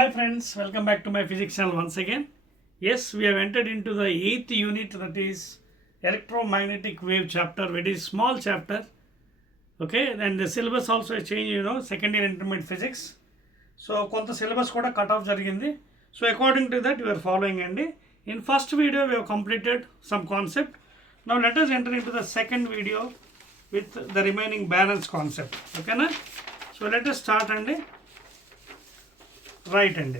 Hi friends, welcome back to my physics channel once again. Yes, we have entered into the 8th unit, that is electromagnetic wave chapter, very small chapter. Okay, and the syllabus also has changed, second year intermediate physics. So, konta syllabus kuda cut off jarigindi. So, according to that, we are following and in first video we have completed some concept. Now, let us enter into the second video with the remaining balance concept. Okay, na? So, let us start and right hand.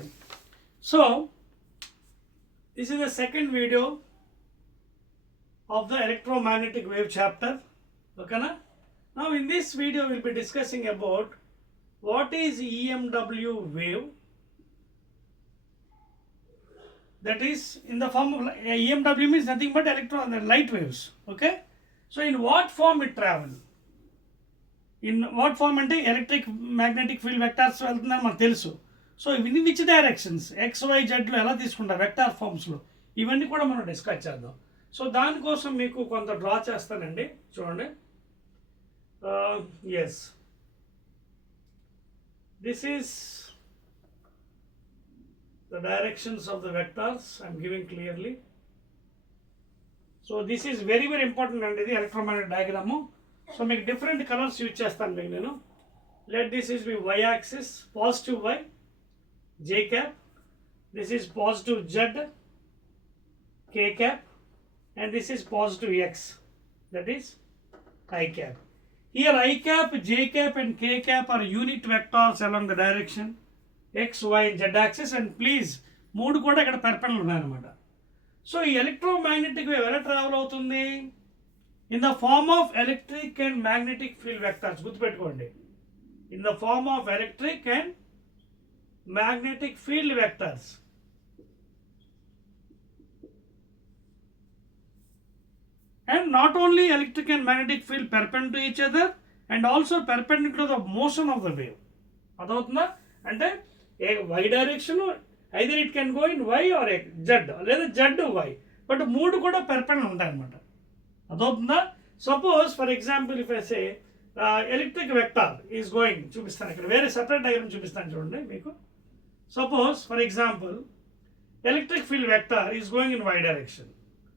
So this is the second video of the electromagnetic wave chapter. Okay na? Now in this video we will be discussing about what is EMW wave, that is in the form of EMW means nothing but light waves. Okay, so in what form it travel, in what form ante electric magnetic field vectors వెళ్తుందని మనకు తెలుసు. సో ఇవన్నీ which directions XYZలో ఎలా తీసుకుంటారు వెక్టార్ ఫామ్స్లో, ఇవన్నీ కూడా మనం డిస్కస్ చేద్దాం. సో దానికోసం మీకు కొంత డ్రా చేస్తానండి, చూడండి. Yes, this is the directions of the vectors I'm giving clearly. So this is very very important అండి, ఇది ఎలక్ట్రోమాగ్నెటిక్ డయాగ్రాము. సో మీకు డిఫరెంట్ కలర్స్ యూజ్ చేస్తాను మీకు నేను. లెట్ దిస్ ఈజ్ మీ y axis, positive y J cap, this is positive Z, K cap, and this is positive X, that is I cap. Here I cap, J cap and K cap are unit vectors along the direction X, Y and Z axis, and please మూడు కూడా ఇక్కడ పెర్పెండిక్యులర్ ఉన్నాయన్నమాట. So ఈ electromagnetic wave ఎలా travel అవుతుంది? In the form of electric and magnetic field vectors, గుర్తుపెట్టుకోండి, in the form of electric and magnetic field vectors. And not only electric and magnetic field perpendicular to each other and also perpendicular to the motion of the wave. అదవుతుందా అంటే y direction either it can go in y or z లేదా z y, but మూడు కూడా perpendicular ఉంటాయి అన్నమాట. అదవుతుందా? Suppose for example if I say electric vector is going, చూపిస్తాను ఇక్కడ వేరే సెపరేట్ డయాగ్రామ్ చూపిస్తాను చూడండి మీకు. Suppose for example electric field vector is going in y direction.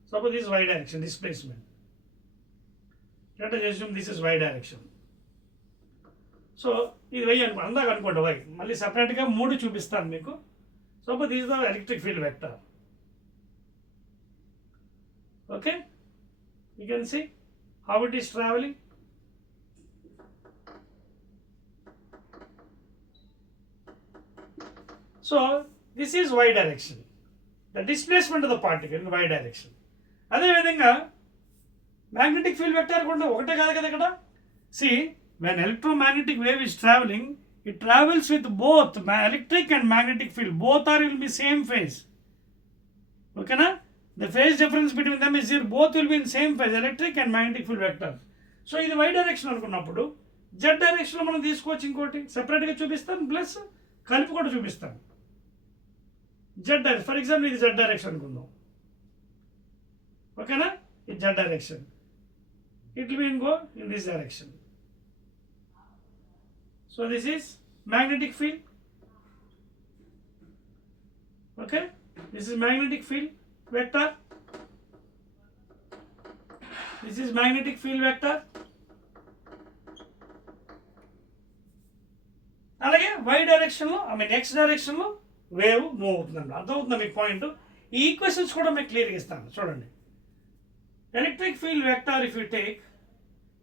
Suppose this is y direction, displacement. Let us assume this is y direction. So ఇది y అనుకో, అందాక అనుకోండి y, మళ్ళీ సపరేట్గా మూడు చూపిస్తాను మీకు. Suppose this is the electric field vector. Okay, you can see how it is traveling. So this is y direction, the displacement of the particle in y direction. అదే విధంగా మ్యాగ్నెటిక్ ఫీల్డ్ వెక్టర్ కూడా ఒకటే కాదు కదా ఇక్కడ. See, when electromagnetic wave is traveling, it travels with both electric and magnetic field. Both are will be same phase. Okay na? The phase difference between them is zero. Both will be in same phase, electric and magnetic field vector. So ఇది y direction అనుకున్నప్పుడు z డైరెక్షన్లో మనం తీసుకోవచ్చు, ఇంకోటి సెపరేట్గా చూపిస్తాను ప్లస్ కలిపి కూడా చూపిస్తాను. Z డైరెక్షన్, ఫర్ ఎగ్జాంపుల్ ఇది Z డైరెక్షన్ అనుకుందాం. ఓకేనా? ఇది Z direction, it will B go in this direction. So this is magnetic field. Okay, this is magnetic field vector, this is magnetic field vector. అలాగే y డైరెక్షన్లో, I mean x డైరెక్షన్లో wave move అవుతుందండి. అర్థమవుతుందా మీకు పాయింట్? ఈ ఈక్వేషన్స్ కూడా మీకు క్లియర్గా ఇస్తాను చూడండి. Electric field vector if you take,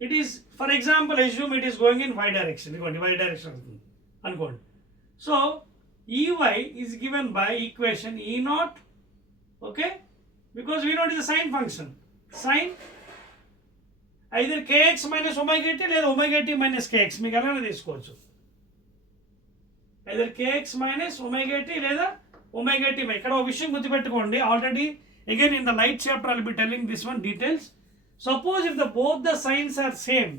it is for example assume it is going in y direction. ఇదిగోండి y డైరెక్షన్ అవుతుంది అనుకోండి. So EY is given by equation E naught, okay, because V naught is sine function, sine either kx minus omega t లేదా omega t minus kx, మీకు అలానే తీసుకోవచ్చు. either kx minus omega t లేదా omega t. ఇక్కడ ఒక విషయం గుర్తుపెట్టుకోండి, already again in the light chapter I will be telling this one details. Suppose if the both the signs are same,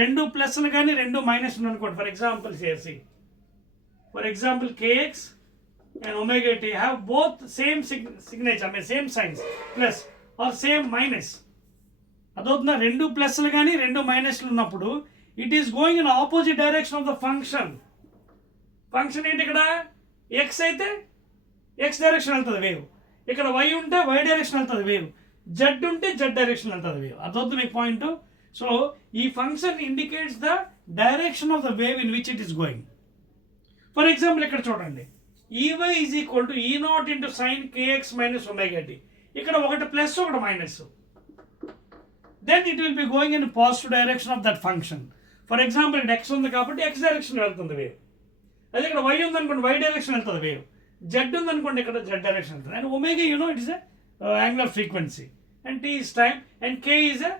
రెండు ప్లస్లు కానీ రెండు మైనస్లు అనుకోండి. For example C, for example kx and omega t have both same signature, I mean same signs, plus or same minus. అదవుతుందా? రెండు ప్లస్లు కానీ రెండు మైనస్లు ఉన్నప్పుడు it is going in opposite direction of the function. Function ఏంటి ఇక్కడ? ఎక్స్ అయితే ఎక్స్ డైరెక్షన్ వెళ్తుంది వేవ్, ఇక్కడ వై ఉంటే వై డైరెక్షన్ వెళ్తుంది వేవ్, జెడ్ ఉంటే జెడ్ డైరెక్షన్ వెళ్తుంది వేవ్. అదొద్దు మీకు పాయింట్. సో ఈ function indicates the direction of the wave in which it is going. For example ఇక్కడ చూడండి, ఈవై ఈజ్ ఈక్వల్ టు ఈ naught into sine k x minus omega t. ఇక్కడ ఒకటి ప్లస్ ఒకటి minus, then it will be going in positive direction of that function. For example ఇక్కడ x ఉంది కాబట్టి X direction వెళ్తుంది వేవ్, అదే ఇక్కడ వై ఉందనుకోండి వై డైరెక్షన్ వెళ్తుంది వేవ్, జెడ్ ఉందనుకోండి ఇక్కడ జెడ్ డైరెక్షన్ వెళ్తుంది. And omega it is a angular frequency, and t is time, and k is a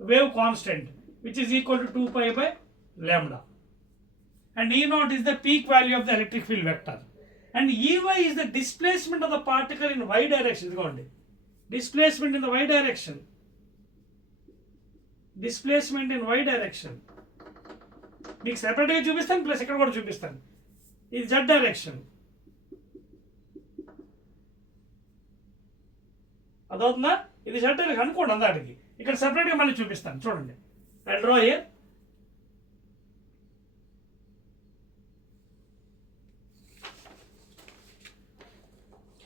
wave constant which is equal to 2 pi by lambda, and E naught is the peak value of the electric field vector, and Ey is the displacement of the particle in y direction. ఇదిగోండి displacement in the y direction, displacement in y direction మీకు సెపరేట్గా చూపిస్తాను, ప్లస్ ఇక్కడ కూడా చూపిస్తాను. ఇది z direction, అదవుతుందా? ఇది షర్ట్ అనుకోండి అందాటికి, ఇక్కడ సెపరేట్గా మళ్ళీ చూపిస్తాను చూడండి. I draw here.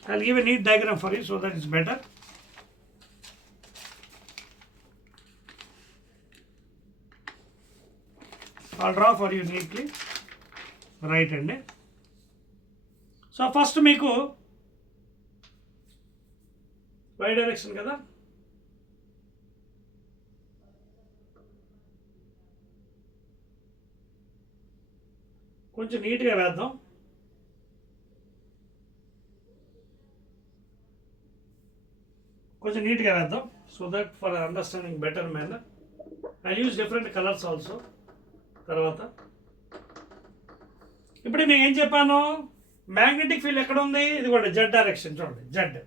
I'll give a neat diagram for you so that it's better. I'll draw for you neatly. Right అండి. సో ఫస్ట్ మీకు వై డైరెక్షన్ కదా, కొంచెం నీట్గా వేద్దాం. So that for understanding better manner I use different colours also. తర్వాత ఇప్పుడు నేను ఏం చెప్పాను, మ్యాగ్నెటిక్ ఫీల్డ్ ఎక్కడ ఉంది, ఇది కూడా జెడ్ డైరెక్షన్ చూడండి, z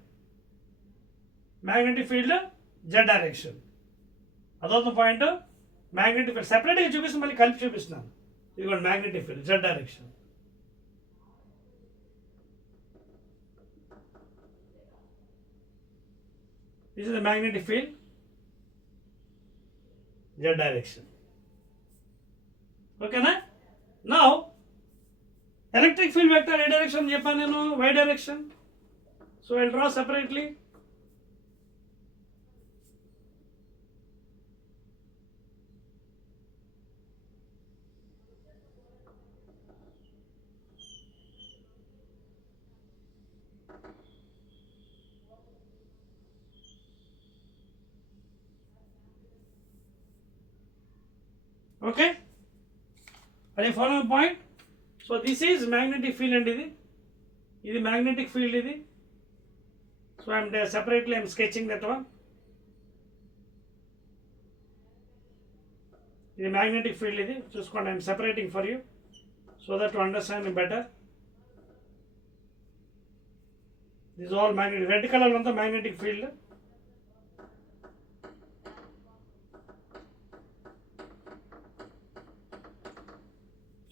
magnetic field z direction. అదొక పాయింట్. మ్యాగ్నెటిక్ ఫీల్డ్ సెపరేట్గా చూపిస్తే మళ్ళీ కలిపి చూపిస్తున్నాను. ఇది కూడా magnetic field z direction. This is the magnetic field z direction. ఓకేనా? నౌ ఎలక్ట్రిక్ ఫీల్డ్ వెక్టర్ ఏ డైరెక్షన్ చెప్పాను నేను, y direction. So I draw separately. Okay, are you following the point? So this is magnetic field and ఇది magnetic field ఇది. So I am separately I am sketching that one. ఇది magnetic field ఇది చూసుకోండి. I am separating for you so that to understand better. This is all magnetic. Red color అంతా magnetic field.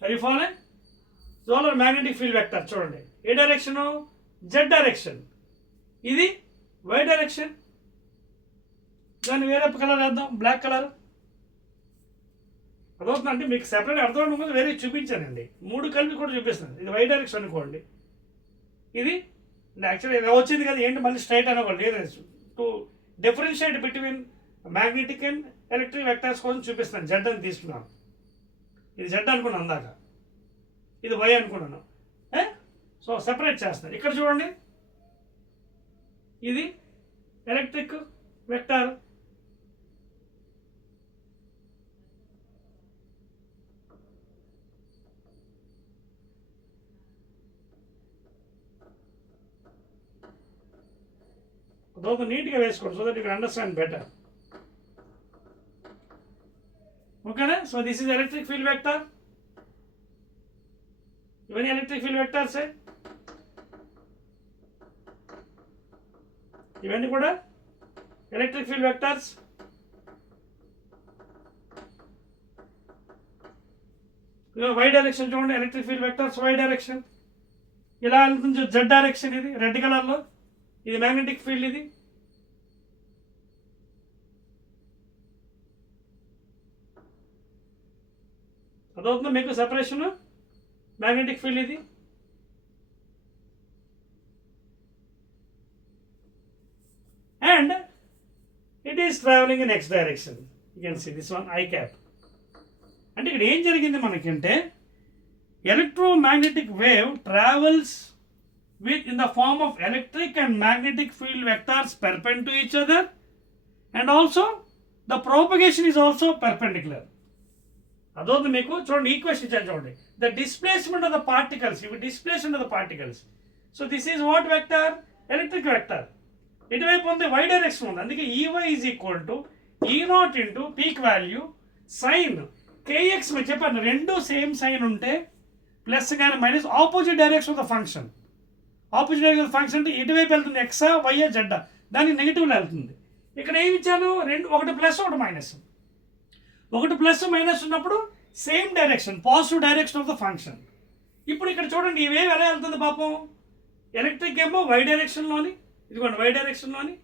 Are you following? Solar magnetic field vector చూడండి, ఏ direction, Z direction. ఇది y direction. దాన్ని వేరే కలర్ వేద్దాం, black colour. అదవుతుంది అంటే మీకు సెపరేట్ అర్థం ముందు వేరే చూపించానండి, మూడు కలిపి కూడా చూపిస్తాను. ఇది వై డైరెక్షన్ అనుకోండి, ఇది యాక్చువల్లీ ఇలా వచ్చింది కదా, ఏంటి మళ్ళీ స్ట్రైట్ అనుకోండి. To differentiate between magnetic and electric vectors కోసం చూపిస్తాను. జెడ్ అని తీసుకున్నాను, ఇది జెడ్ అనుకున్నాను అందాక, ఇది వై అనుకున్నాను. సో సెపరేట్ చేస్తాను. ఇక్కడ చూడండి, ఇది ఎలక్ట్రిక్ వెక్టర్, అదొక నీట్గా వేసుకోండి so that you can understand better. ఓకేనా? So this is electric field vector. ఇవన్నీ ఎలక్ట్రిక్ ఫీల్డ్ వెక్టర్సే, ఇవన్నీ కూడా electric field vectors. Y direction చూడండి, electric field vectors Y direction. ఇలా అనుకుంటే జెడ్ డైరెక్షన్, ఇది రెడ్ కలర్లో, ఇది మ్యాగ్నెటిక్ ఫీల్డ్. ఇది అదవుతుంది మీకు సెపరేషన్. మ్యాగ్నెటిక్ ఫీల్డ్ ఇది, is traveling in x direction. You can see this one I cap. అంటే ఇక్కడ ఏం జరిగింది మనకంటే electromagnetic wave travels in the form of electric and magnetic field vectors perpendicular to each other, and also the propagation is also perpendicular. అదొద్దు మీకు చూడండి ఈక్వేషన్ ఇచ్చాను చూడండి, the displacement of the particles, ఇవి displacement of the particles. So this is what vector? Electric vector. ఇటువైపు ఉంది y direction ఉంది, అందుకే EY is equal to E0 into peak value sin kx. మీరు చెప్పాను రెండు సేమ్ సైన్ ఉంటే ప్లస్ కానీ minus opposite direction of the function. Opposite direction of the function అంటే ఇటువైపు వెళ్తుంది, ఎక్సా వైయా జెడ్డా, దానికి నెగిటివ్లో వెళ్తుంది. ఇక్కడ ఏమి ఇచ్చాను, రెండు, ఒకటి ప్లస్ ఒకటి మైనస్. ఒకటి ప్లస్ మైనస్ ఉన్నప్పుడు same direction, positive direction of the function. ఇప్పుడు ఇక్కడ చూడండి ఈ వేవ్ ఎలా వెళ్తుంది పాపం, ఎలక్ట్రిక్ ఏమో వై డైరెక్షన్లోని, ఇదిగోండి వై డైరెక్షన్లోని,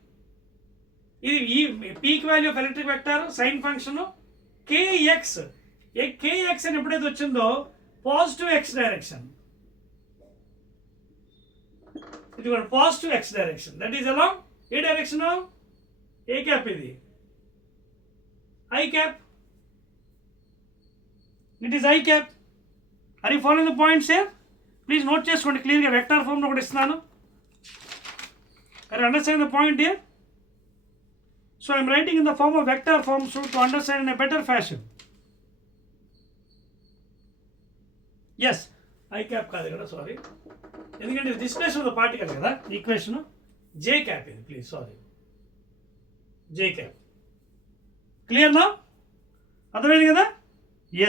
ఇది ఈ peak value of electric vector sine function KX. KX అని ఎప్పుడైతే వచ్చిందో పాజిటివ్ ఎక్స్ డైరెక్షన్, ఇదిగోండి positive X direction, that is along ఏ డైరెక్షన్, ఏ క్యాప్, ఇది I cap, it is I cap. Are you following the points here? Please note చేసుకోండి క్లియర్గా, vector ఫామ్లో ఒకటి ఇస్తున్నాను. Are you understand the point here? So I am writing in the form of vector form so to understand in a better fashion. Yes, I cap కాదు ఇక్కడ, సారీ, ఎందుకంటే displacement of the particle కదా ఈక్వేషన్. జే క్యాప్ ఇది, please sorry, J cap. Clear నా? అర్థమైంది కదా?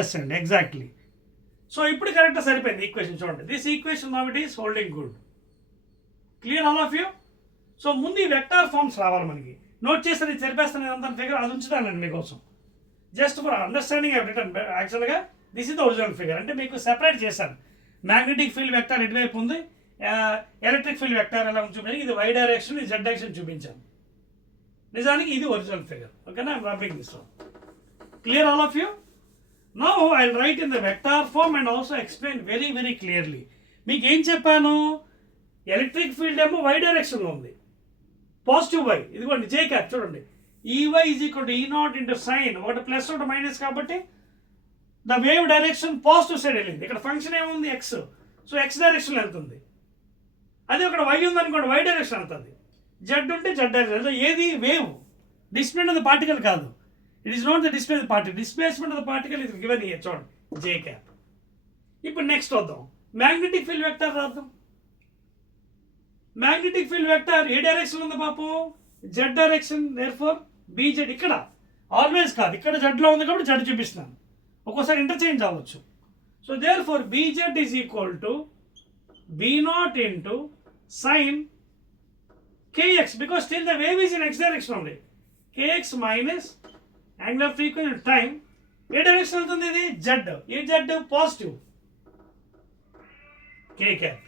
ఎస్ అండి, exactly. So ఇప్పుడు కరెక్ట్గా సరిపోయింది ఈక్వేషన్. చూడండి, this equation now it is holding good. Clear all of you? So ముందు ఈ వెక్టార్ ఫార్మ్స్ రావాలి మనకి. నోట్ చేస్తే సరిపేస్తాను అంత ఫిగర్, అది ఉంచుతానండి మీకోసం, just for understanding I return. యాక్చువల్గా this is the original figure, అంటే మీకు సెపరేట్ చేశాను. మ్యాగ్నెటిక్ ఫీల్డ్ వెక్టర్ ఇటువైపు ఉంది, ఎలక్ట్రిక్ ఫీల్డ్ వెక్టర్ ఎలా చూపించాను, ఇది వై డైరెక్షన్, ఇది జెడ్ డైరెక్షన్ చూపించాను. నిజానికి ఇది ఒరిజినల్ ఫిగర్. ఓకేనా? I'm rubbing this one. Clear all of you? Now I write in the vector form and also explain very very clearly. మీకు ఏం చెప్పాను, ఎలక్ట్రిక్ ఫీల్డ్ ఏమో వై డైరెక్షన్లో ఉంది, పాజిటివ్ వై, ఇదిగోండి జే క్యాప్. చూడండి, EY is equal to E0 into sign, ఒకటి plus ఒకటి మైనస్, కాబట్టి the wave direction positive side వెళ్ళింది. ఇక్కడ ఫంక్షన్ ఏముంది, ఎక్స్, సో ఎక్స్ డైరెక్షన్ వెళ్తుంది. అదే ఇక్కడ వై ఉంది అనుకోండి, వై డైరెక్షన్ వెళ్తుంది. జెడ్ ఉంటే జెడ్ డైరెక్షన్. ఏది wave, displacement of the particle కాదు, it is not the displace particle, displacement of the particle ఇది గివెన్ హియర్. చూడండి జే క్యాప్. ఇప్పుడు నెక్స్ట్ వద్దాం, మ్యాగ్నెటిక్ ఫీల్డ్ వెక్టర్ రాద్దాం. మ్యాగ్నెటిక్ ఫీల్డ్ వెక్టర్ ఏ డైరెక్షన్ ఉంది పాపం, జెడ్ డైరెక్షన్. దేర్ఫోర్ బీజెడ్, ఇక్కడ ఆల్వేస్ కాదు, ఇక్కడ జెడ్లో ఉంది కాబట్టి జెడ్ చూపిస్తున్నాను, ఒక్కోసారి ఇంటర్చేంజ్ అవ్వచ్చు. So therefore BZ is equal to B0 into sine kx, because still the wave is in x direction only. kx minus angular frequency time, ఏ డైరెక్షన్ వెళ్తుంది, ఇది జెడ్, ఈ Z positive, k cap.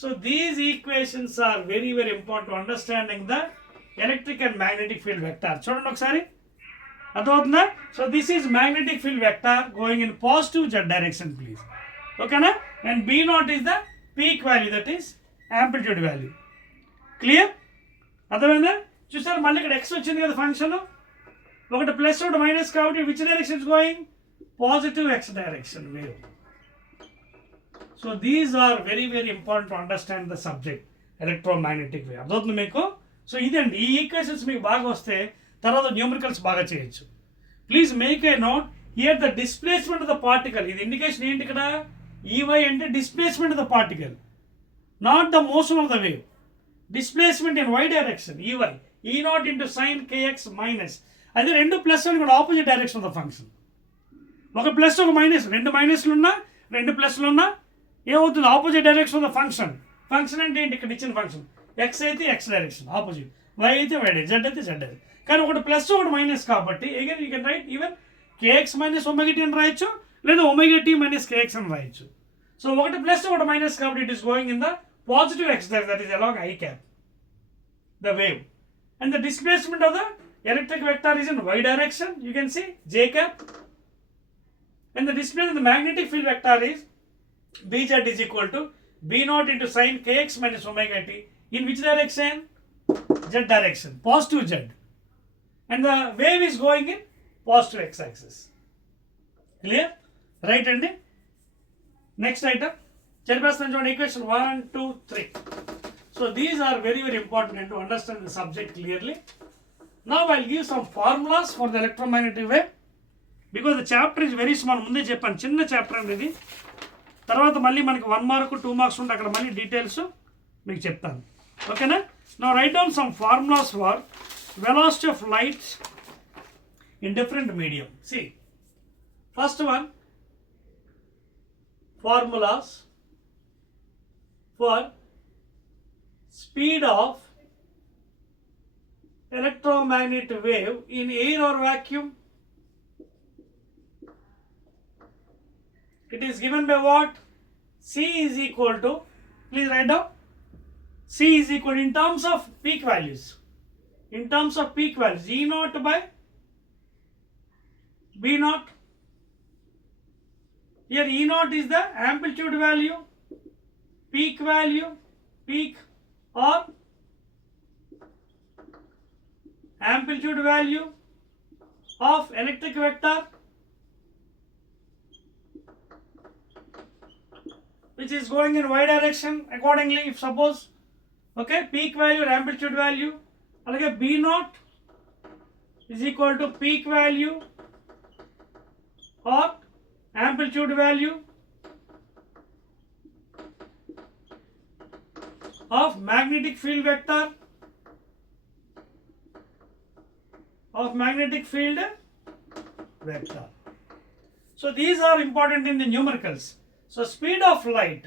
So these equations are very very important to understanding the electric and magnetic field vector. చూడండి ఒకసారి, అర్థమవుతుందా? So this is magnetic field vector going in positive Z direction, please. ఓకేనా? And B0 is the peak value, that is amplitude value. Clear? అర్థమైందా? చూసారు, మళ్ళీ ఇక్కడ ఎక్స్ వచ్చింది కదా ఫంక్షన్, ఒకటి ప్లస్ ఒకటి మైనస్, కాబట్టి which direction is going, positive X direction wave. So these are very very important to understand the subject electromagnetic wave. అర్థవుతుంది మీకు? సో ఇదండి, ఈ ఈక్వేషన్స్ మీకు బాగా వస్తే తర్వాత న్యూమరికల్స్ బాగా చేయొచ్చు. Please make a note here the displacement of the particle. ఇది ఇండికేషన్ ఏంటి ఇక్కడ, ఈవై అంటే displacement of the particle, not the motion of the wave. Displacement in why direction, E y, E0 into sine kx minus. అదే రెండు plus అని కూడా opposite direction of the function. ఒక plus ఒక మైనస్, రెండు మైనస్లు ఉన్నా రెండు ప్లస్లు ఉన్నా ఏమవుతుంది, opposite direction of the function. Function అంటే ఏంటి, ఇక్కడ ఇచ్చిన ఫంక్షన్ ఎక్స్ అయితే ఎక్స్ డైరెక్షన్ ఆపోజిట్, వై అయితే వై డైరెక్షన్, జెడ్ అయితే జెడ్ డైరెక్షన్. కానీ ఒకటి ప్లస్ ఒకటి మైనస్ కాబట్టి again you can write even kx minus omega t అని రాయొచ్చు, లేదా ఒమేగా టీ మైనస్ kx అని రాయొచ్చు. సో ఒకటి ప్లస్ ఒకటి మైనస్ కాబట్టి it is going in the positive X direction, that is along I cap, the wave. And the displacement of the electric vector is in y direction, you can see j cap. And the displacement of the magnetic field vector is bz is equal to B0 into sin kx minus omega t. In which direction? Z direction, positive z. and the wave is going in positive x-axis. Clear? Right and next item. Equation 1, 2, 3. So these are very important and to understand the subject clearly. Now I'll give some formulas for the electromagnetic wave because the chapter is very small. ముందే చెప్పాను చిన్న చాప్టర్ అనేది. తర్వాత మళ్ళీ మనకి 1 mark 2 marks ఉంటే అక్కడ మళ్ళీ డీటెయిల్స్ మీకు చెప్తాను. ఓకేనా? Now write down some formulas for velocity of light in different medium. See, first one, formulas for speed of electromagnetic wave in air or vacuum. It is given by what? C is equal to, please write down, C is equal in terms of peak values. In terms of peak values, E naught by B naught. Here E naught is the amplitude value, peak value, peak or amplitude value of electric vector which is going in y direction accordingly. If suppose, okay, peak value or amplitude value, alage B naught is equal to peak value or amplitude value of magnetic field vector So these are important in the numericals. So speed of light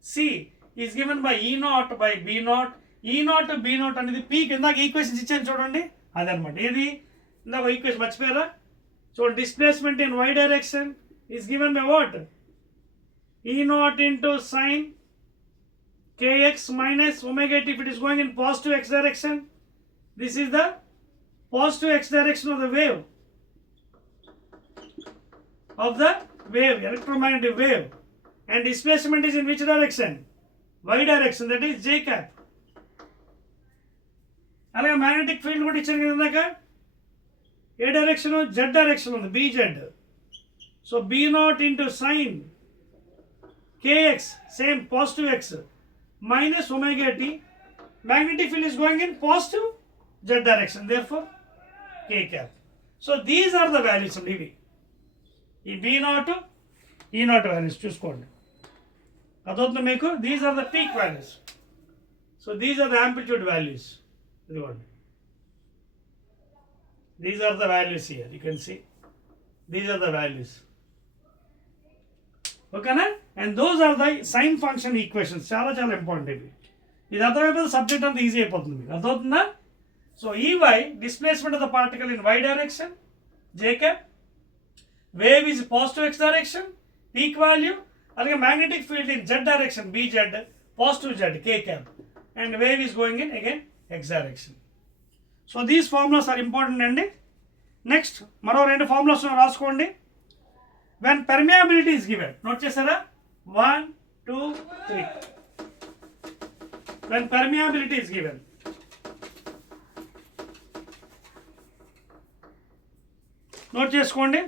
C is given by E naught by B naught. E naught to B naught అనేది peak. ఇందాక ఈక్వేషన్స్ ఇచ్చాను చూడండి, అదనమాట. ఏది ఇందాక ఈక్వేషన్ మర్చిపోయారా? So displacement in y direction is given by what? E naught into sine kx minus omega t. If it is going in positive x direction, this is the positive x direction of the wave, electromagnetic wave, and displacement is in which direction? Y direction, that is j cap. అలాగే magnetic field కూడా ఇచ్చాను కదా ఇందాక, ఏ direction? z direction ఉంది, bz. So b naught into sine kx, same positive x, minus omega t. Magnetic field is going in positive z direction, therefore k cap. So these are the values of ఇవి. ఈ b naught, e naught values చూసుకోండి. అదొద్దు మీకు. These are the peak values. So these are the amplitude values. ఇదిగోండి. These are the values here. You can see. These are the values. ఓకేనా? And those are the sine function equations. చాలా important ఇవి. ఇది అర్థమైపోతే subject అంతా easy అయిపోతుంది మీకు. అర్థమవుతుందా? So EY displacement of the particle in why direction J cap, wave is positive X direction, peak value, అలాగే magnetic field in Z direction BZ, positive Z K cap, and wave is going in again X direction. So these formulas are important అండి. Next మరో 2 ఫార్ములాస్ రాసుకోండి. when permeability is given, note chesara 1, 2, 3. When permeability is given, note cheskondi,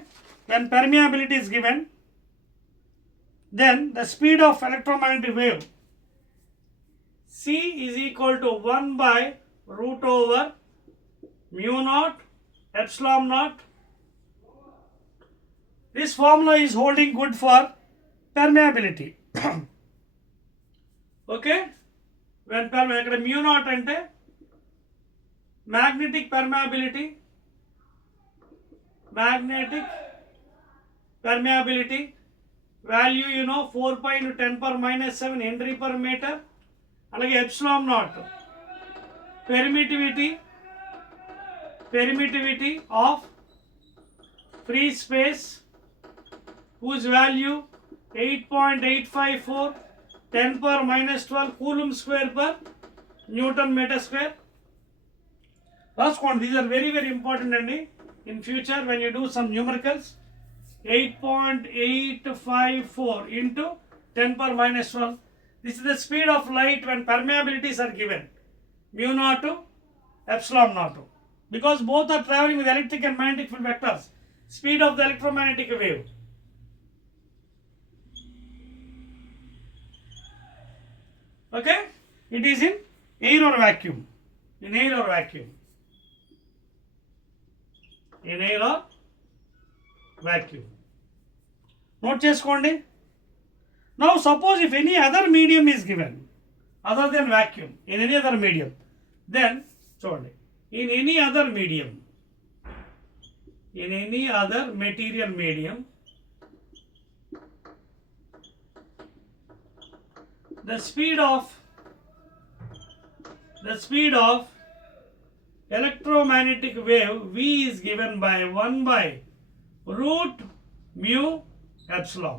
when permeability is given, then the speed of electromagnetic wave C is equal to 1 by root over mu naught epsilon naught. This formula is holding good for permeability. Okay? When ఇక్కడ mu naught అంటే magnetic permeability, value 4 pi into 10 power minus 7 Henry per meter. అలాగే epsilon naught permittivity of free space whose value 8.854 10 power minus 12 coulomb square per Newton meter square. Last one, these are very important అండి in future when you do some numericals. 8.854 into 10 power minus 12. This is the speed of light when permeabilities are given. Mu naught to epsilon naught. because both are traveling with electric and magnetic field vectors. Speed of the electromagnetic wave. Okay, it is in air or vacuum. In air or vacuum. In air or vacuum. Note cheskondi. Now suppose if any other medium is given other than vacuum, in any other medium, then చూడండి, in any other medium, in any other material medium, the speed of electromagnetic wave V is given by 1 by root mu epsilon.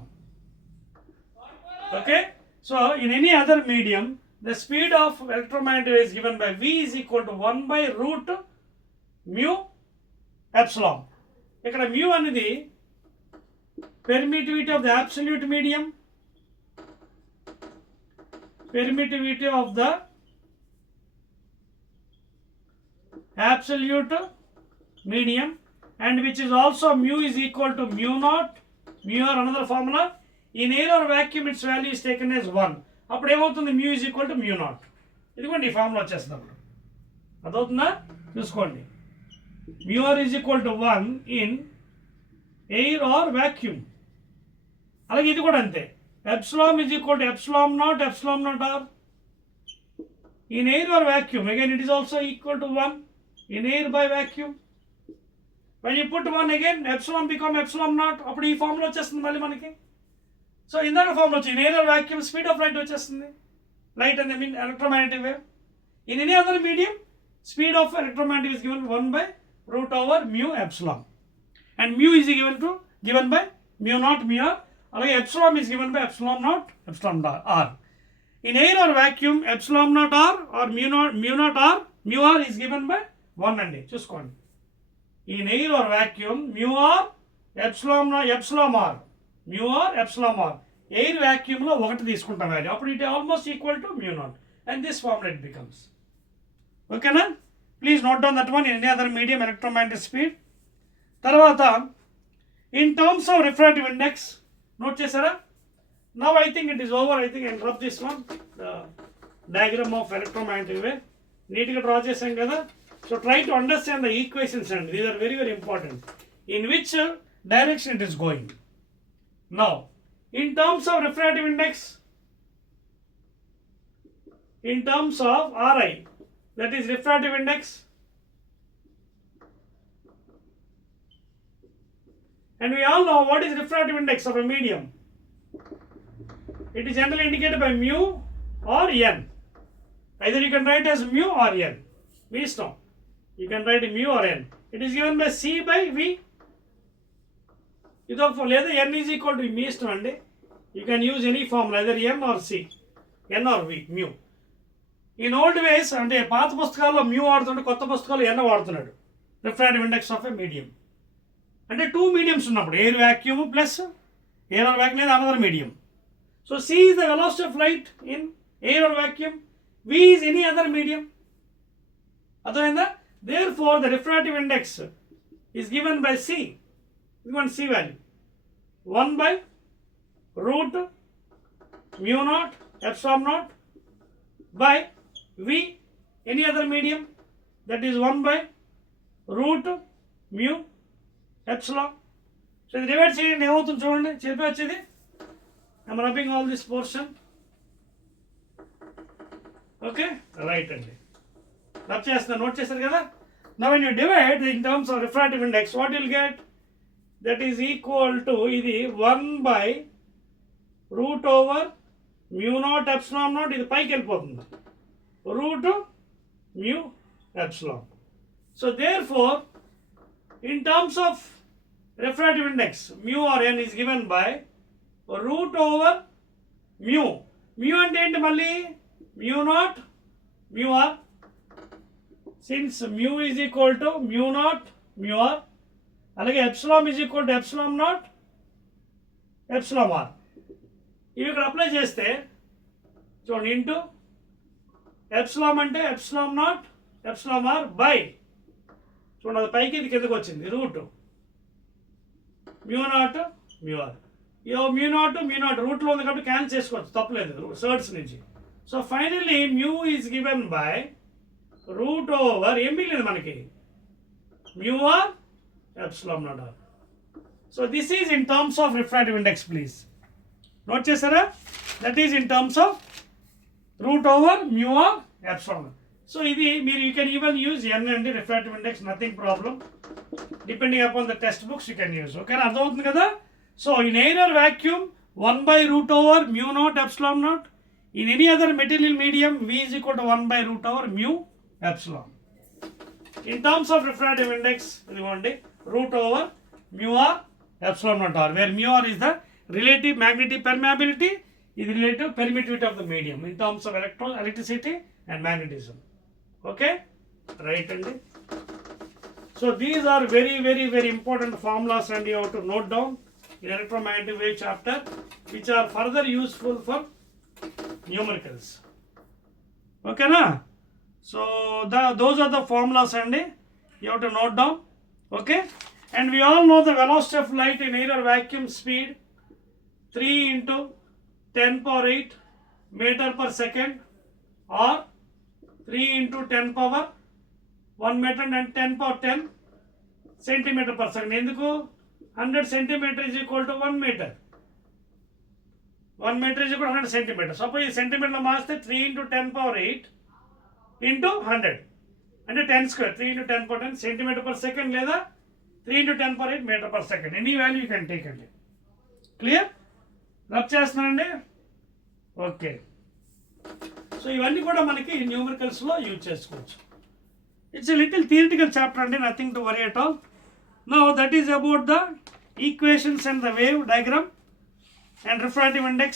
Okay, so in any other medium, the speed of electromagnetic wave is given by V is equal to 1 by root mu epsilon. ఇక్కడ mu అనేది permittivity of the absolute medium, permittivity of the absolute medium, and which is also mu is equal to mu naught, mu or another formula. In air or vacuum its value is taken as 1. అప్పుడు ఏమవుతుంది, mu is equal to mu naught. ఇదిగోండి ఈ ఫార్ములా వచ్చేస్తుంది. అప్పుడు అదవుతుందా చూసుకోండి. mu r is equal to 1 in air or vacuum. అలాగే ఇది కూడా అంతే. epsilon is equal to epsilon naught r. In air or vacuum, again it is also equal to 1 in air by vacuum. When you put 1 again, epsilon become epsilon naught. అప్పుడు ఈ ఫార్ములా వచ్చేస్తుంది మళ్ళీ మనకి. సో ఇందాక ఫార్ములా వచ్చి in air or vacuum speed of light వచ్చేస్తుంది. Light and electromagnetic wave. In any other medium, speed of electromagnetic is given 1 by root over mu epsilon. And mu is given by mu naught mu r. అలాగే epsilon is given by epsilon naught r. In air or vacuum, epsilon naught r or mu naught r, mu r is given by 1 అండి చూసుకోండి. In air or vacuum, mu r, epsilon r, mu r, epsilon r. Air vacuum లో 1 తీసుకుంటాం వాల్యూ. అప్పుడు it almost equal to mu naught. And this formula it becomes. Okay na? Please note down that one in any other medium electromagnetic speed. తర్వాత in terms of refractive index, note చేసారా? Now I think it is over. I think I can drop this one, the diagram of electromagnetic wave. Neatly draw చేసాం కదా. So try to understand the equations, and these are very important. In which direction it is going. Now, in terms of refractive index, in terms of Ri, that is refractive index, and we all know what is refractive index of a medium. It is generally indicated by mu or n. Either you can write as mu or n. We know. You can write mu or n. It is given by C by V. లేదా n is equal to మీ ఇష్టం అండి. You can use any formula, either n or c, n or v, mu. In old ways, అంటే పాత పుస్తకాల్లో mu వాడుతుంటే కొత్త పుస్తకాల్లో n వాడుతున్నాడు. Refractive index of a medium. అంటే 2 mediums ఉన్నప్పుడు air vacuum plus air or vacuum అనేది another medium. So c is the velocity of light in air or vacuum. V is any other medium. అర్థమైందా? Therefore, the refractive index is given by c. Given c value 1 by root mu naught epsilon naught by V, any other medium, that is 1 by root mu epsilon. So ఇది డివైడ్ చేయండి, ఏమవుతుంది చూడండి. చెప్పవచ్చు ఇది. I'm rubbing all this portion. Okay, right అండి. రబ్ చేస్తున్నా, నోట్ చేస్తారు కదా. Now when you divide in terms of refractive index, what you will get? That is equal to ఇది 1 by root over mu naught epsilon naught, ఇది పైకి వెళ్ళిపోతుంది, root mu epsilon. So therefore, in terms of refractive index, mu or n is given by root over mu. Mu అంటే ఏంటి మళ్ళీ? mu naught mu r. Since mu is equal to mu naught mu r, అలాగే epsilon is equal to epsilon naught epsilon r. ఇవి ఇక్కడ అప్లై చేస్తే చూడండి, into epsilon అంటే epsilon naught epsilon r by చూడండి అది పైకి ఇది కిందకు వచ్చింది రూట్ μ0 μr. μ0 రూట్లో ఉంది కాబట్టి క్యాన్సిల్ చేసుకోవచ్చు, తప్పలేదు సర్డ్స్ నుంచి. So finally mu is given by root over ఏం మిగిలింది మనకి μr ε0r. So this is in terms of refractive index. Please note చేశారా? That is in terms of root over μr ε0r. So ఇది మీరు you can even use N అండి refractive index, nothing problem. Depending upon the text books you can use. ఓకేనా, అర్థమవుతుంది కదా? So in air vacuum 1/root over μ0 ε0. In any other material medium V is equal to 1/root over mu epsilon. In terms of refractive index, ఇదిగోండి root over μr ε0r, where μr is the relative magnetic permeability, is the relative permittivity of the medium in terms of electricity and magnetism. Okay, right అండి. So these are very important formulas and you have to note down in electromagnetic wave chapter, which are further useful for numericals. Okay na? So those are the formulas and you have to note down. Okay, and we all know the velocity of light in air or vacuum speed 3 into 10 power 8 meter per second, or 3 into 10 power 1 meter and 10 power 10 centimeter per second. ఎందుకు 100 centimeter is equal to 1 meter. 1 meter is equal to 100 centimeter. Suppose ఈ సెంటీమీటర్లో మాస్తే 3 into 10 power 8 into 100 అంటే 10 square. 3 into 10 power 10 centimeter per second లేదా 3 into 10 power 8 meter per second. Any value you can take అండి. Clear? Rub చేస్తున్నానండి. Okay, so ఇవన్నీ కూడా మనకి న్యూమరికల్స్లో యూజ్ చేసుకోవచ్చు. It's a little theoretical chapter and nothing to worry at all. Now that is about the equations and the wave diagram and refractive index.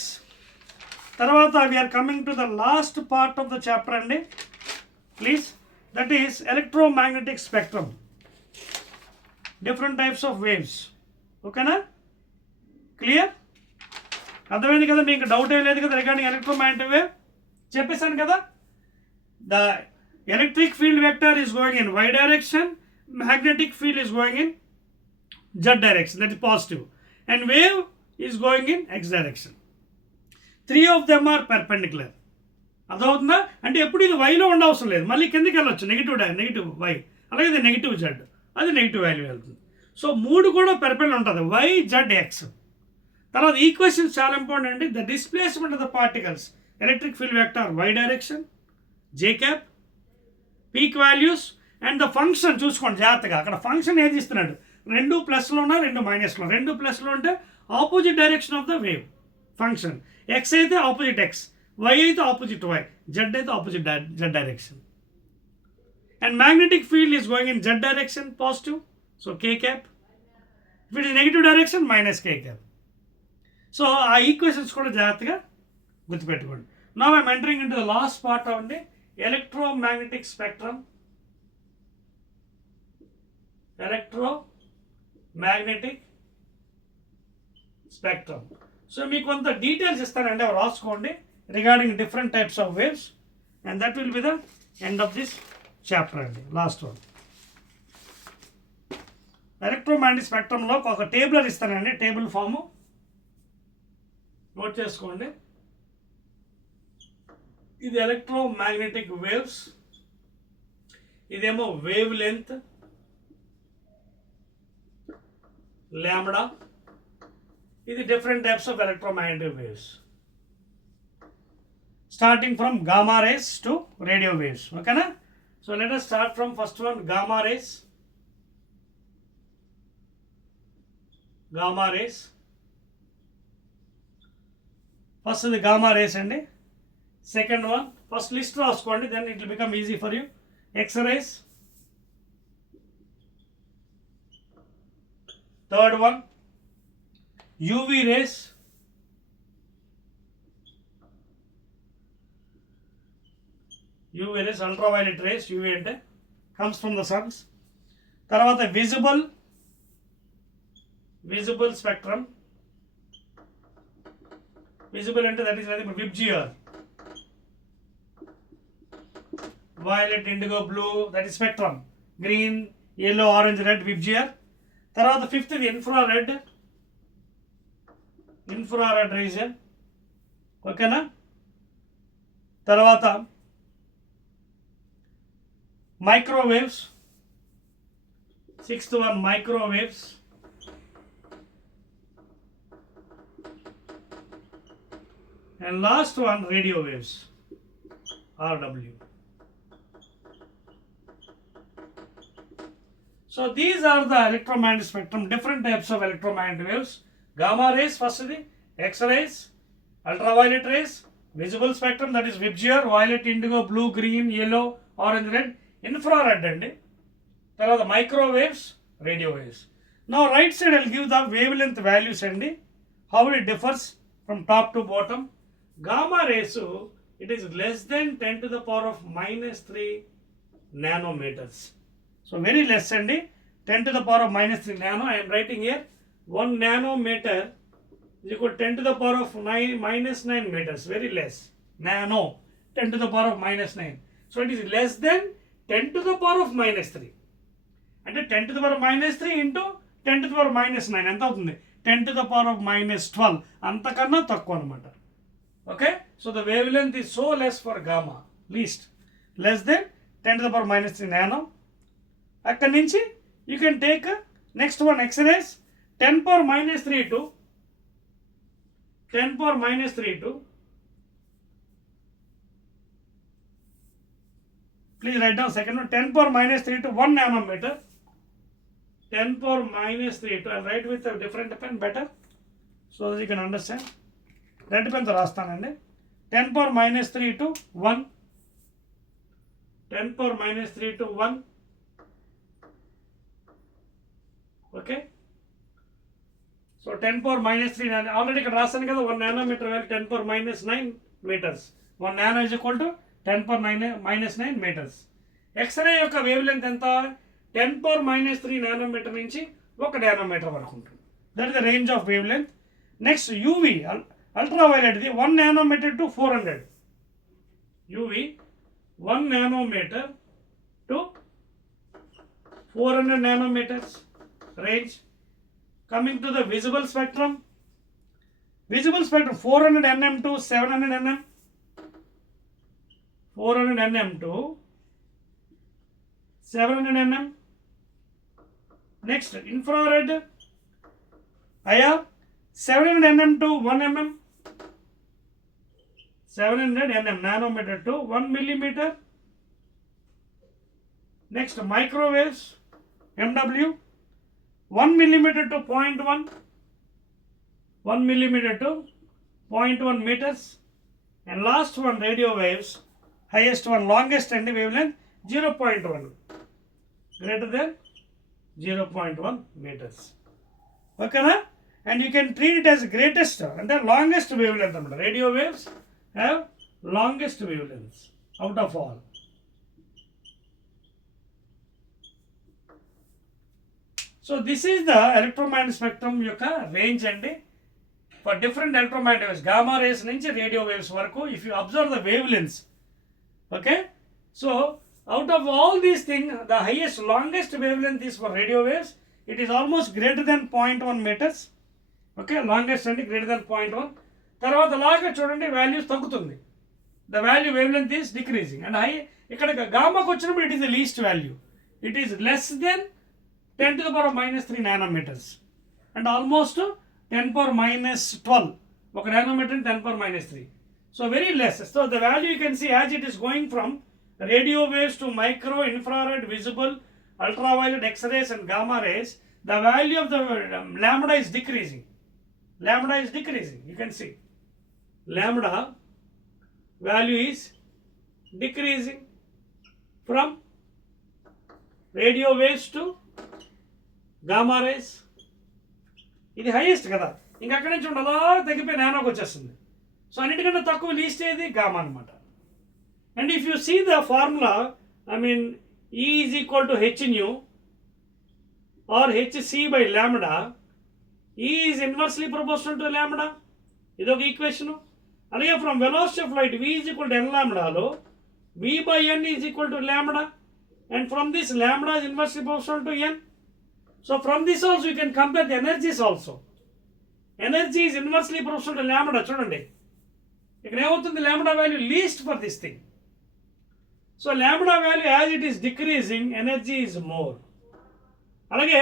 Tarvata we are coming to the last part of the chapter and please, that is electromagnetic spectrum, different types of waves. Okay na? Clear? అర్థమైంది కదా? మీకు డౌట్ ఏం లేదు కదా regarding electromagnetic wave? చెప్పేశాను కదా. The electric field vector is going in y direction, magnetic field is going in z direction, that is positive, and wave is going in x direction. 3 of them are perpendicular. అర్థమవుతుందా? అంటే ఎప్పుడు ఇది వైలో ఉండవసరం లేదు, మళ్ళీ కిందకి వెళ్ళొచ్చు. నెగిటివ్ వై, అలాగే ఇది నెగిటివ్ జెడ్, అది నెగిటివ్ వాల్యూ వెళ్తుంది. సో 3 కూడా పెర్పెండిక్యులర్ ఉంటుంది, వై జెడ్ ఎక్స్. తర్వాత ఈక్వేషన్స్ చాలా ఇంపార్టెంట్ అండి. The displacement of the particles, electric field vector y direction, J cap, peak values and the function చూసుకోండి జాగ్రత్తగా. అక్కడ ఫంక్షన్ ఏది ఇస్తున్నాడు? 2 ప్లస్లో ఉన్నా 2 మైనస్లో. 2 ప్లస్లో అంటే opposite direction of the wave function. X అయితే ఆపోజిట్ ఎక్స్, వై అయితే ఆపోజిట్ వై, జెడ్ అయితే opposite Z direction. And magnetic field is going in Z direction positive, so K cap. If it is negative direction minus K cap. So ఆ ఈక్వేషన్స్ కూడా జాగ్రత్తగా గుర్తుపెట్టుకోండి. Now I'm entering in to the last part of the electromagnetic spectrum. Electromagnetic spectrum. So మీకు కొంత డీటెయిల్స్ ఇస్తానండి, అవి రాసుకోండి regarding different types of waves, and that will be the end of this chapter అండి, లాస్ట్ వన్. ఎలక్ట్రోమాగ్నెటిక్ స్పెక్ట్రంలో ఒక table ఇస్తానండి, table form note చేసుకోండి. ఇది ఎలక్ట్రోమాగ్నెటిక్ వేవ్స్, ఇదేమో వేవ్ లెంత్ లాంబ్డా. ఇది different types of electromagnetic waves starting from gamma rays to radio waves. ఓకేనా? So let us start from first one, gamma rays. Gamma rays first ఇది gamma rays అండి. Second one, first list రాసుకోండి, then it will become easy for you. X race. Third one UV rays. UV rays ultraviolet race, UV అంటే comes from the Sons. తర్వాత visible spectrum. Visible అంటే that is nothing but VIBGYOR. Violet, indigo, blue, that is spectrum. Green, yellow, orange, red, VIBGR. తర్వాత ఫిఫ్త్ ఇది infrared region, ఓకేనా. తర్వాత microwaves, sixth one microwaves. And last one radio waves, RW. So these are the electromagnetic spectrum, different types of electromagnetic waves. Gamma rays first is X-rays, ultraviolet rays, visible spectrum that is VIBGR, violet, indigo, blue, green, yellow, orange, red, infrared andi. Tarvata microwaves, radio waves. Now right side I will give the wavelength values andi, how it differs from top to bottom. Gamma rays, it is less than 10 to the power of minus 3 nanometers. So very less andi, 10 to the power of minus 3 nano. I am writing here 1 nanometer is equal to 10 to the power of minus 9 meters. Very less. Nano, 10 to the power of minus 9. So it is less than 10 to the power of minus 3. And 10 to the power of minus 3 into 10 to the power of minus 9. ఎంత అవుతుంది? 10 to the power of minus 12. అంతకన్నా తక్కువ అనమాట. Okay, so the wavelength is so less for gamma, least, less than 10 to the power minus 3 nano. Akkadi nunchi you can take next one, X-rays, 10 power minus 3 to 10 power minus 3 to, please write down second one, 10 power minus 3 to 1 nanometer. 10 power minus 3 to, I'll write with a different pen better so that you can understand. Red పెన్తో రాస్తానండి. 10 power minus 3 to 1, 10 power minus 3 to 1. Okay, so 10 power minus 3 already ఇక్కడ రాస్తాను కదా. 1 nanometre value 10 power minus 9 meters. 1 nano is equal to 10 power minus 9 meters. X ray యొక్క wavelength ఎంత? 10 power minus 3 నానోమీటర్ నుంచి 1 నానోమీటర్ వరకు ఉంటుంది. That is the range of wave length. Next UV ultraviolet is 1 nanometer to 400. UV 1 nanometer to 400 nanometers range. Coming to the visible spectrum, 400 nm to 700 nm, 400 nm to 700 nm. Next infrared IR 700 nm to 1 mm, 700 nm nanometer to 1 millimeter. Next microwaves MW 1 millimeter to 0.1, 1 millimeter to 0.1 meters. And last one radio waves, highest one, longest and wavelength 0.1, greater than 0.1 meters. Okay na? And you can treat it as greatest and the longest wavelength. Radio waves have longest wavelengths out of all. So this is the electromagnetic spectrum yokka range andi for different electromagnetic waves, gamma rays nunchi radio waves varaku. If you observe the wavelengths, okay, so out of all these things, the highest longest wavelength is for radio waves. It is almost greater than 0.1 meters. Okay, longest అండి greater than 0.1. తర్వాత లాగా చూడండి వాల్యూస్ తగ్గుతుంది. The value wave length is decreasing. And ఇక్కడ గామాకు వచ్చినప్పుడు it is the least value. It is less than 10 to the power of minus 3 nanometers and almost 10 power minus 12. 1 nanometer and 10 power minus 3. So very less. So the value you can see as it is going from radio waves to micro, infrared, visible, ultraviolet, X-rays and gamma rays, the value of the lambda is decreasing. Lambda is decreasing. You can see lambda value is decreasing from radio waves to gamma rays. ఇది హైయెస్ట్ కదా, ఇంకా అక్కడి నుంచి అలా తగ్గిపోయి నానోకి వచ్చేస్తుంది. సో అన్నిటికన్నా తక్కువ లీస్ట్ ఏది గామా అనమాట. And if you see the formula, I mean E is equal to h nu or hc by lambda. E is inversely proportional to lambda. ఇది ఒక ఈక్వేషన్. అలాగే from velocity of light v is equal to n lambda లో v by n is equal to lambda. and from this lambda is inversely proportional to n. So from this also you can compare the energies also. Energy is inversely proportional to lambda. చూడండి ఇక్కడ ఏమవుతుంది, lambda value least for this thing. So lambda value as it is decreasing, energy is more. అలాగే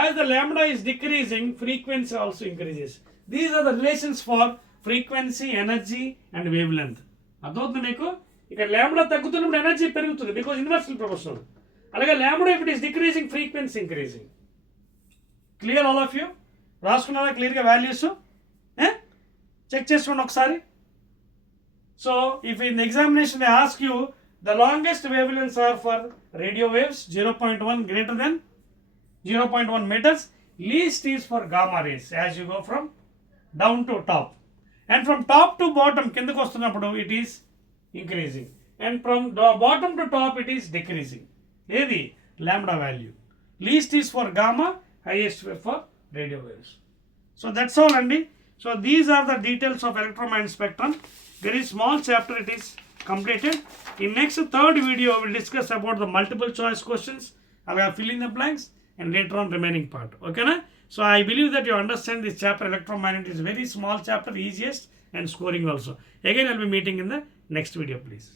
as the lambda is decreasing, frequency also increases. These are the relations for frequency, energy and wavelength. అర్థమవుతుంది మీకు? ఇక్కడ lambda తగ్గుతున్నప్పుడు ఎనర్జీ పెరుగుతుంది because inversely proportional. అలాగే lambda if it is decreasing, frequency increasing. Clear all of you? రాసుకున్నారా క్లియర్గా values? Check చేసుకోండి ఒకసారి. So if in the examination they ask you the longest wavelengths are for radio waves 0.1 greater than 0.1 meters, least is for gamma rays as you go from down to top, and from top to bottom కిందకు వస్తున్నప్పుడు it is increasing, and from bottom to top it is decreasing. ఏది lambda value. Least is for gamma, highest for radio waves. So that's all అండి. So these are the details of electromagnetic spectrum. Very small chapter it is completed. In next third video we will discuss about the multiple choice questions. I will fill in the blanks and later on remaining part. Okay na? So I believe that you understand this chapter. Electromagnetic is very small chapter, easiest and scoring also. Again I will be meeting in the next video please.